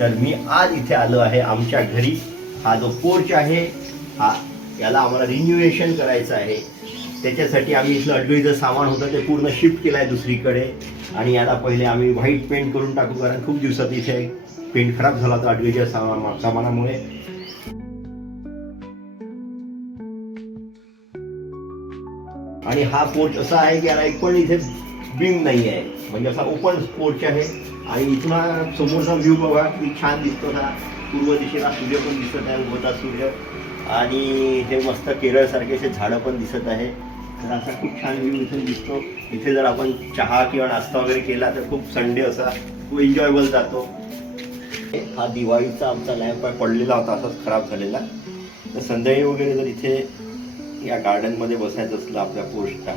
तर मी आज इथे आलो आहे आमच्या घरी. हा जो पोर्च आहे याला आम्हाला रिन्युएशन करायचं आहे. त्याच्यासाठी आम्ही इथलं अडगळीचं सामान होतं ते पूर्ण शिफ्ट केलं आहे दुसरीकडे. आणि याला पहिले आम्ही व्हाईट पेंट करून टाकू, कारण खूप दिवसात इथे पेंट खराब झाला होता अडगळीच्या सामानामुळे. आणि हा पोर्च असा आहे की याला एक पण इथे बीम नाही आहे, म्हणजे असा ओपन पोर्च आहे. आणि इथून समोरचा व्ह्यू बघा किती छान दिसतो. हा पूर्व दिशेला सूर्य पण दिसत आहे, उगवता सूर्य. आणि हे मस्त केरळसारखे असे झाडं पण दिसत आहे. तर असा खूप छान व्ह्यू इथून दिसतो. इथे जर आपण चहा किंवा नाश्ता वगैरे केला तर खूप संडे असा खूप एन्जॉयबल जातो. हा दिवाळीचा आमचा लॅम्प पडलेला होता, असाच खराब झालेला. तर संध्याकाळी वगैरे जर इथे या गार्डनमध्ये बसायचं असलं आपल्या पोर्चच्या,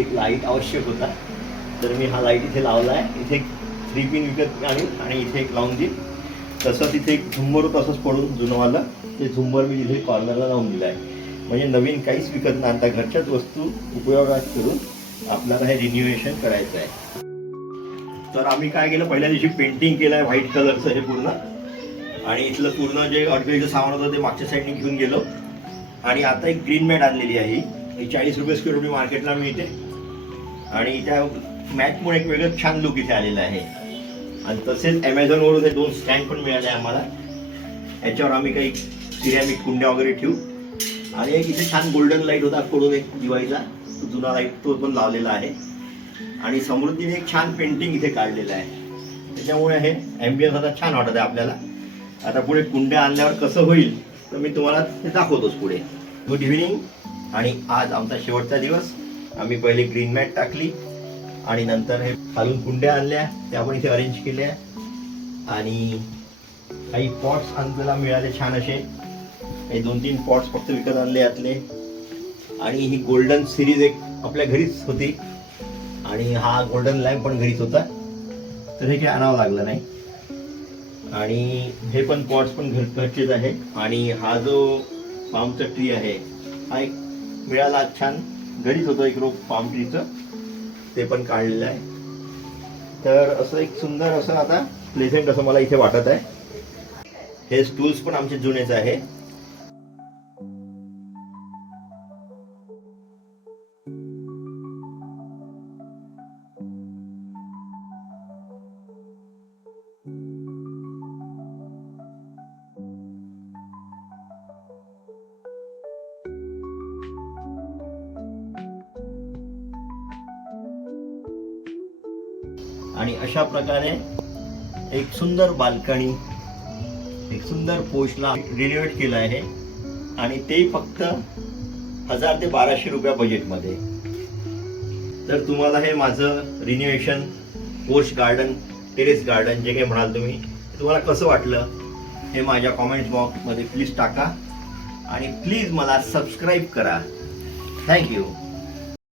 एक लाईट आवश्यक होता. तर मी हा लाईट इथे लावला आहे. इथे 3 पिन विकत आणीन आणि इथे एक लावून देईन. तसंच इथे एक झुंबर तसंच पडून जुनंवालं ते झुंबर मी इथे कॉर्नरला लावून दिलं आहे. म्हणजे नवीन काहीच विकत नाही, आता घरच्याच वस्तू उपयोगात करून आपल्याला हे रिन्युएशन करायचं आहे. तर आम्ही काय केलं, पहिल्या दिवशी पेंटिंग केलं आहे व्हाईट कलरचं हे पूर्ण. आणि इथलं पूर्ण जे अडगळीचं सामान होतं ते मागच्या साईडने घेऊन गेलो. आणि आता एक ग्रीन मॅट आणलेली आहे. ही 40 रुपये स्क्वेअर फूट मार्केटला मिळते. आणि त्या मॅटमुळे एक वेगळं छान लुक इथे आलेला आहे. आणि तसेच ॲमेझॉनवरून हे 2 स्टँड पण मिळाले आम्हाला. याच्यावर आम्ही काही सिरॅमिक कुंड्या वगैरे ठेवू. आणि एक इथे छान गोल्डन लाईट होता पडून एक दिवाळीचा, जुना लाईट तो पण लावलेला आहे. आणि समृद्धीने एक छान पेंटिंग इथे काढलेलं आहे. त्याच्यामुळे हे ॲम्बियन्स आता छान वाटत आहे आपल्याला. आता पुढे कुंड्या आणल्यावर कसं होईल तर मी तुम्हाला ते दाखवतोच पुढे. Good evening. आणि आज आमचा शेवटचा दिवस. आम्ही पहिले ग्रीन मॅट टाकली आणि नंतर हे खालून कुंड्या आणल्या, त्या आपण इथे अरेंज केल्या. आणि काही पॉट्स आणलेला मिळाले छान असे. हे 2-3 पॉट्स फक्त विकत आणले यातले. आणि ही गोल्डन सिरीज एक आपल्या घरीच होती. आणि हा गोल्डन लॅम्प पण घरीच होता, तर हे काही आणावं लागलं नाही. आणि हे पण पॉट्स पण घरचेच आहे. आणि हा जो पामचा ट्री आहे हा एक मिळाला छान, घरीच होतं एक रोप पाम ट्रीचं, ते पण काढलेलं आहे. तर असं एक सुंदर असं आता प्लेझेंट असं मला इथे वाटत आहे. हे स्टूल्स पण आमचे जुनेच आहे. आणि अशा प्रकारे एक सुंदर बाल्कनी, एक सुंदर पोर्चला रिनोव्हेट केलं आहे. आणि ते फक्त 1000 ते 1200 रुपया बजेटमध्ये. तर तुम्हाला हे माझं renovation porch garden, terrace garden जे काही म्हणाल तुम्ही, तुम्हाला कसं वाटलं हे माझ्या कॉमेंट बॉक्समध्ये प्लीज टाका. आणि प्लीज मला सबस्क्राईब करा. थँक्यू.